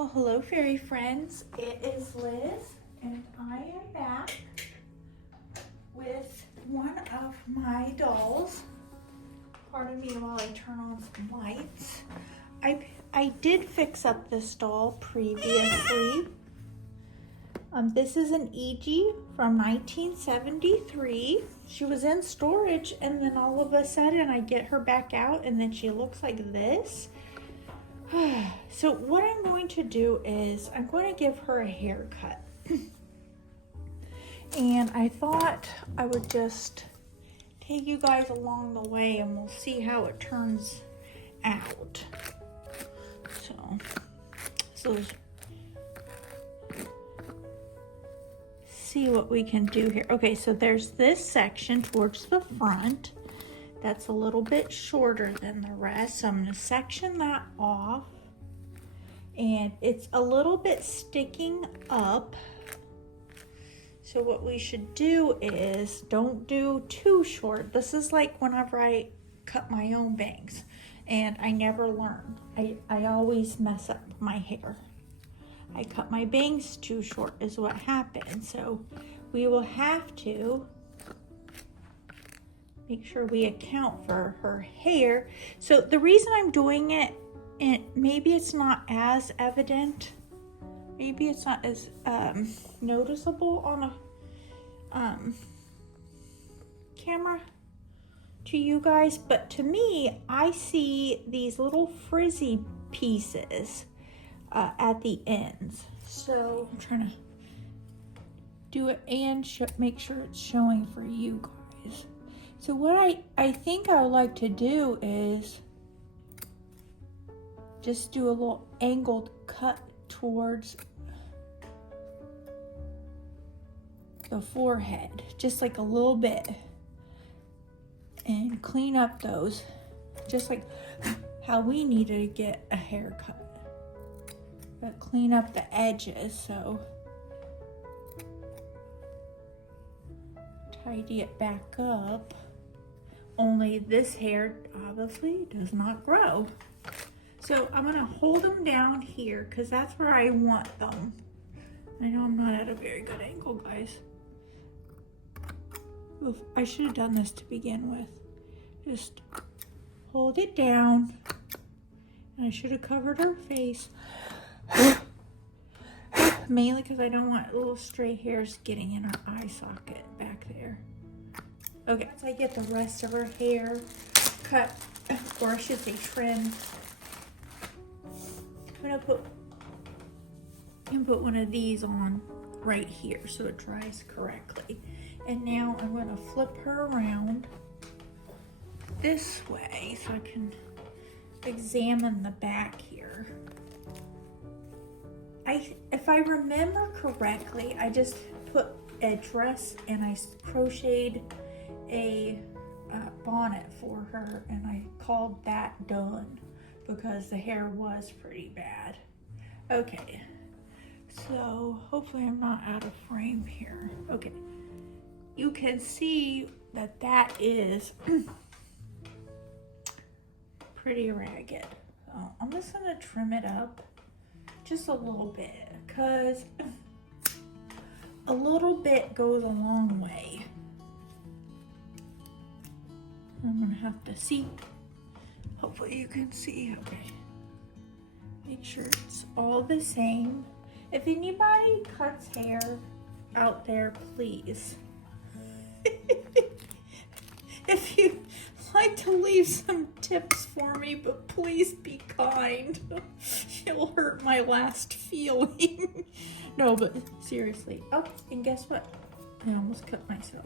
Well, hello fairy friends, it is Liz and I am back with one of my dolls. Pardon me while I turn on some lights. I did fix up this doll previously. This is an EEGEE from 1973. She was in storage and then all of a sudden I get her back out and then she looks like this. So what I'm going to do is I'm going to give her a haircut. And I thought I would just take you guys along the way and we'll see how it turns out. So see what we can do here. Okay, so there's this section towards the front that's a little bit shorter than the rest, so I'm going to section that off, and it's a little bit sticking up. So what we should do is don't do too short. This is like whenever I cut my own bangs and I never learn. I always mess up my hair. I cut my bangs too short is what happened. So we will have to make sure we account for her hair. So the reason I'm doing it, and maybe it's not as evident, maybe it's not as noticeable on a camera to you guys, but to me, I see these little frizzy pieces at the ends. So I'm trying to do it and make sure it's showing for you guys. So what I think I would like to do is just do a little angled cut towards the forehead, just like a little bit, and clean up those, just like how we needed to get a haircut, but clean up the edges. So tidy it back up. Only this hair obviously does not grow. So I'm gonna hold them down here because that's where I want them. I know I'm not at a very good angle, guys. Oof, I should have done this to begin with. Just hold it down. And I should have covered her face. Mainly because I don't want little stray hairs getting in her eye socket back there. Okay, once I get the rest of her hair cut, or I should say trimmed, I'm gonna put one of these on right here so it dries correctly. And now I'm gonna flip her around this way so I can examine the back here. If I remember correctly, I just put a dress and I crocheted a bonnet for her and I called that done because the hair was pretty bad. Okay, so hopefully I'm not out of frame here. Okay, you can see that that is pretty ragged. So I'm just gonna trim it up just a little bit because a little bit goes a long way. I'm gonna have to see. Hopefully you can see. Okay. Make sure it's all the same. If anybody cuts hair out there, please. If you like to leave some tips for me, but please be kind. It'll hurt my last feeling. No, but seriously. Oh, and guess what? I almost cut myself.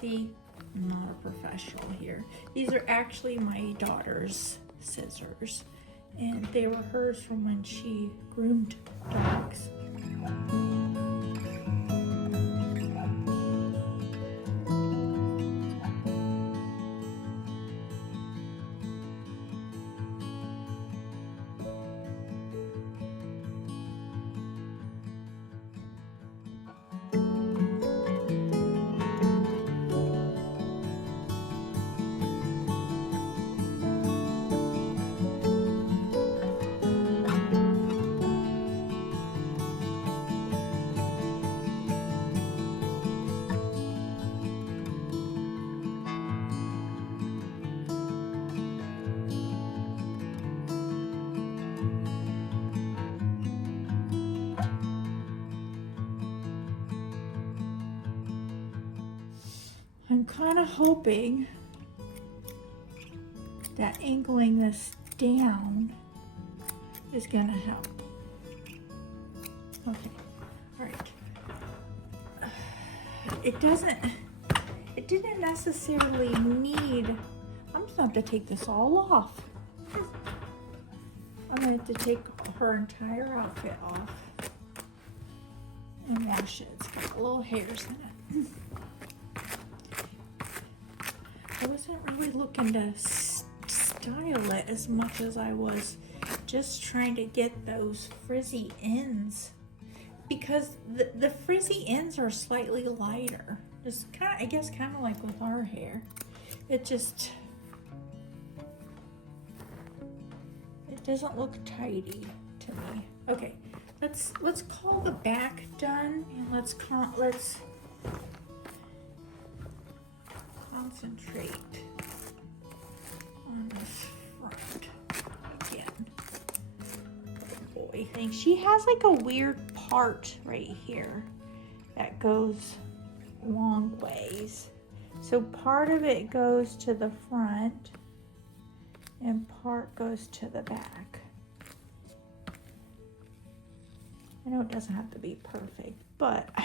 See? I'm not a professional here. These are actually my daughter's scissors, and they were hers from when she groomed dogs. kind of hoping that angling this down is gonna help. Okay, all right. It didn't necessarily need, I'm just gonna have to take this all off. I'm gonna have to take her entire outfit off and wash it. It's got little hairs in it. I wasn't really looking to style it as much as I was just trying to get those frizzy ends, because the frizzy ends are slightly lighter. Just kind of, I guess, kind of like with our hair. It doesn't look tidy to me. Okay, let's call the back done, and let's concentrate on this front again. Oh boy, I think she has like a weird part right here that goes long ways. So part of it goes to the front and part goes to the back. I know it doesn't have to be perfect, but I'm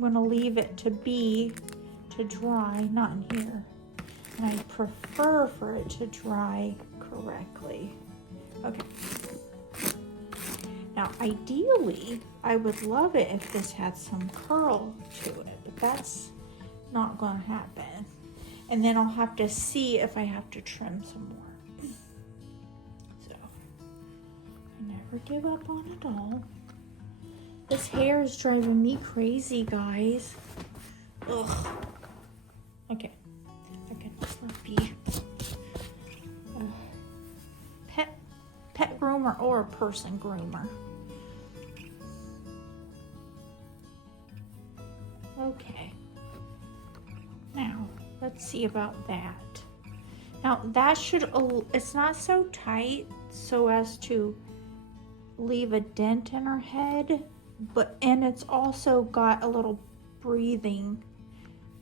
gonna leave it to dry, not in here. And I prefer for it to dry correctly. Okay. Now, ideally, I would love it if this had some curl to it, but that's not gonna happen. And then I'll have to see if I have to trim some more. So, I never give up on a doll. This hair is driving me crazy, guys. Ugh. Okay, I can be a pet groomer or a person groomer. Okay. Now, let's see about that. Now, that should, it's not so tight so as to leave a dent in her head, and it's also got a little breathing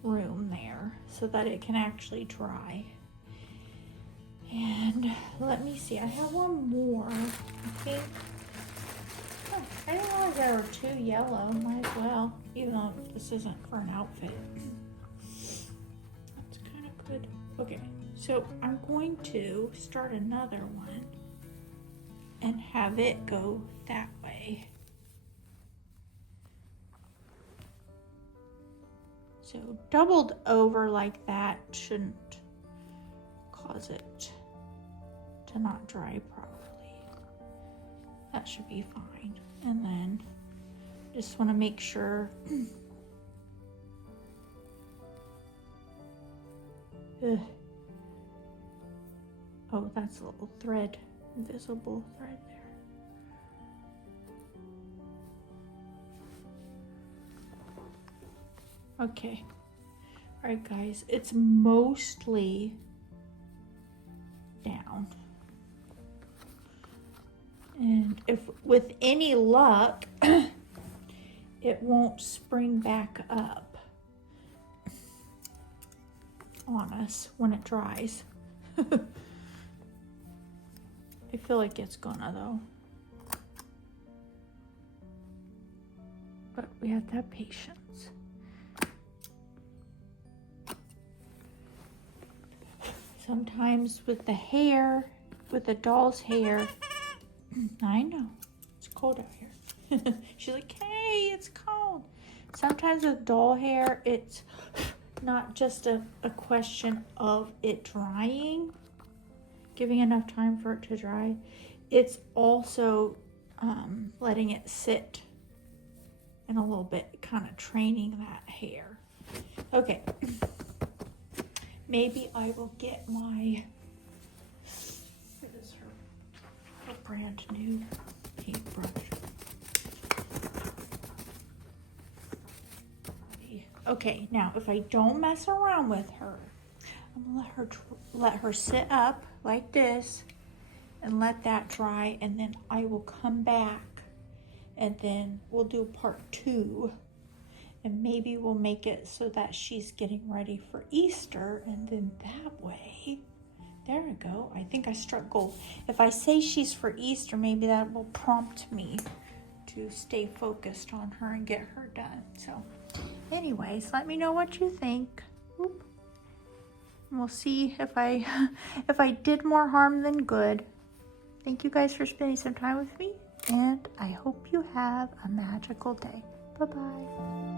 room there so that it can actually dry. And let me see, I have one more, I think. Oh, I didn't realize there were two yellow. Might as well, even though this isn't for an outfit. That's kind of good. Okay, so I'm going to start another one and have it go that way. So doubled over like that shouldn't cause it to not dry properly. That should be fine. And then just want to make sure oh, that's a little thread, invisible thread there. Okay, all right guys, it's mostly down. And if with any luck, it won't spring back up on us when it dries. I feel like it's gonna though. But we have to have patience. Sometimes with the hair, with the doll's hair, I know, it's cold out here. She's like, hey, it's cold. Sometimes with doll hair, it's not just a question of it drying, giving enough time for it to dry. It's also letting it sit in a little bit, kind of training that hair. Okay. Maybe I will get my, what is her brand new paintbrush. Okay, now if I don't mess around with her, I'm gonna let her sit up like this and let that dry, and then I will come back and then we'll do part 2 And maybe we'll make it so that she's getting ready for Easter, and then that way, there we go. I think I struck gold. If I say she's for Easter, maybe that will prompt me to stay focused on her and get her done. So anyways, let me know what you think. Oop. We'll see if I did more harm than good. Thank you guys for spending some time with me, and I hope you have a magical day. Bye-bye.